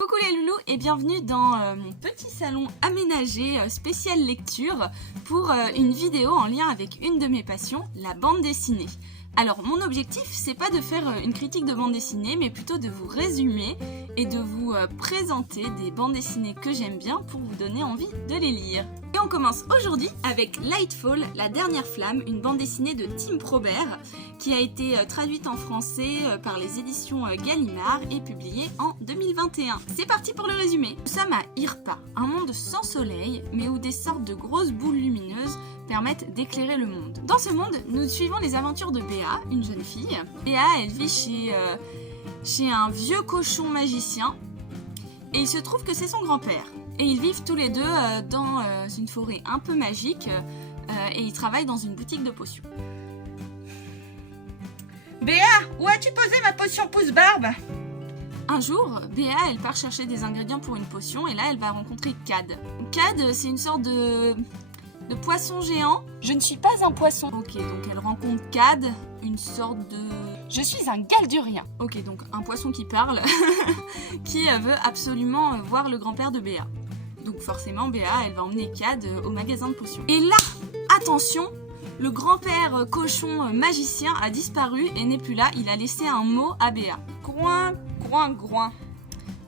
Coucou les loulous et bienvenue dans mon petit salon aménagé spécial lecture pour une vidéo en lien avec une de mes passions, la bande dessinée. Alors mon objectif c'est pas de faire une critique de bande dessinée mais plutôt de vous résumer et de vous présenter des bandes dessinées que j'aime bien pour vous donner envie de les lire. Et on commence aujourd'hui avec Lightfall, la dernière flamme, une bande dessinée de Tim Probert qui a été traduite en français par les éditions Gallimard et publiée en 2021. C'est parti pour le résumé. Nous sommes à Irpa, un monde sans soleil mais où des sortes de grosses boules lumineuses permettent d'éclairer le monde. Dans ce monde, nous suivons les aventures de Béa, une jeune fille. Béa, elle vit chez un vieux cochon magicien et il se trouve que c'est son grand-père. Et ils vivent tous les deux dans une forêt un peu magique et ils travaillent dans une boutique de potions. Béa, où as-tu posé ma potion pouce-barbe? Un jour, Béa, elle part chercher des ingrédients pour une potion et là, elle va rencontrer Cad. Cad, c'est une sorte de poisson géant. Je ne suis pas un poisson. Ok, donc elle rencontre Cad, une sorte de... Je suis un galdurien. Ok, donc un poisson qui parle, qui veut absolument voir le grand-père de Béa. Donc forcément, Béa, elle va emmener Cad au magasin de potions. Et là, attention, le grand-père cochon magicien a disparu et n'est plus là. Il a laissé un mot à Béa. Groin, groin, groin.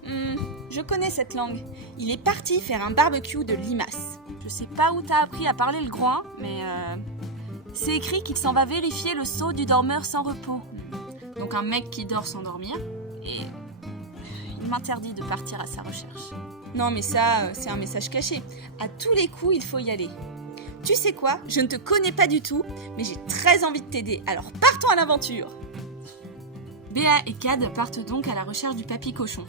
Je connais cette langue. Il est parti faire un barbecue de limaces. Je sais pas où t'as appris à parler le groin, mais c'est écrit qu'il s'en va vérifier le sceau du dormeur sans repos. Donc un mec qui dort sans dormir, et il m'interdit de partir à sa recherche. Non mais ça, c'est un message caché. À tous les coups, il faut y aller. Tu sais quoi? Je ne te connais pas du tout, mais j'ai très envie de t'aider. Alors partons à l'aventure. Béa et Cad partent donc à la recherche du papy cochon.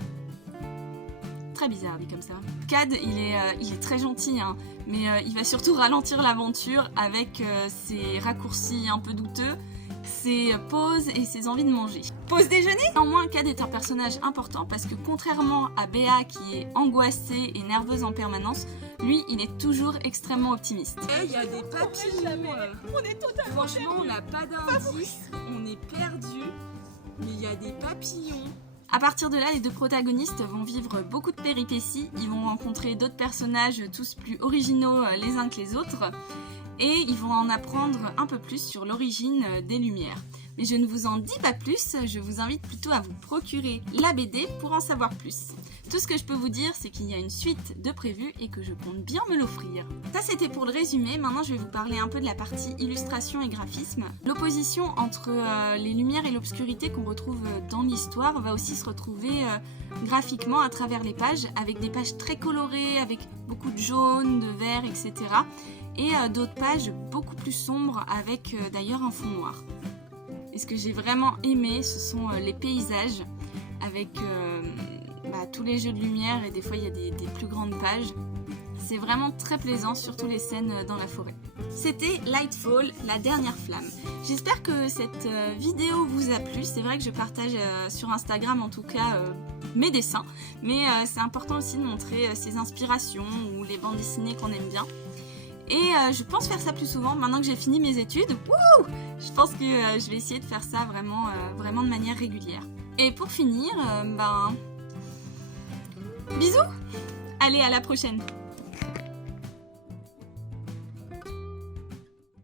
Très bizarre dit comme ça. Cad, il est très gentil, hein, mais il va surtout ralentir l'aventure avec ses raccourcis un peu douteux, ses pauses et ses envies de manger. Pause déjeuner? Néanmoins, Cad est un personnage important parce que contrairement à Béa qui est angoissée et nerveuse en permanence, lui, il est toujours extrêmement optimiste. Il y a des papillons. On est totalement Franchement, on n'a pas d'indice, on est perdu, mais il y a des papillons. À partir de là, les deux protagonistes vont vivre beaucoup de péripéties, ils vont rencontrer d'autres personnages tous plus originaux les uns que les autres, et ils vont en apprendre un peu plus sur l'origine des Lumières. Mais je ne vous en dis pas plus, je vous invite plutôt à vous procurer la BD pour en savoir plus. Tout ce que je peux vous dire, c'est qu'il y a une suite de prévue et que je compte bien me l'offrir. Ça c'était pour le résumé, maintenant je vais vous parler un peu de la partie illustration et graphisme. L'opposition entre les lumières et l'obscurité qu'on retrouve dans l'histoire va aussi se retrouver graphiquement à travers les pages, avec des pages très colorées, avec beaucoup de jaune, de vert, etc. Et d'autres pages beaucoup plus sombres avec d'ailleurs un fond noir. Et ce que j'ai vraiment aimé, ce sont les paysages avec tous les jeux de lumière et des fois il y a des plus grandes pages. C'est vraiment très plaisant, surtout les scènes dans la forêt. C'était Lightfall, la dernière flamme. J'espère que cette vidéo vous a plu. C'est vrai que je partage sur Instagram en tout cas mes dessins, mais c'est important aussi de montrer ses inspirations ou les bandes dessinées qu'on aime bien. Et je pense faire ça plus souvent, maintenant que j'ai fini mes études. Wouh, je pense que je vais essayer de faire ça vraiment de manière régulière. Et pour finir, bisous! Allez, à la prochaine!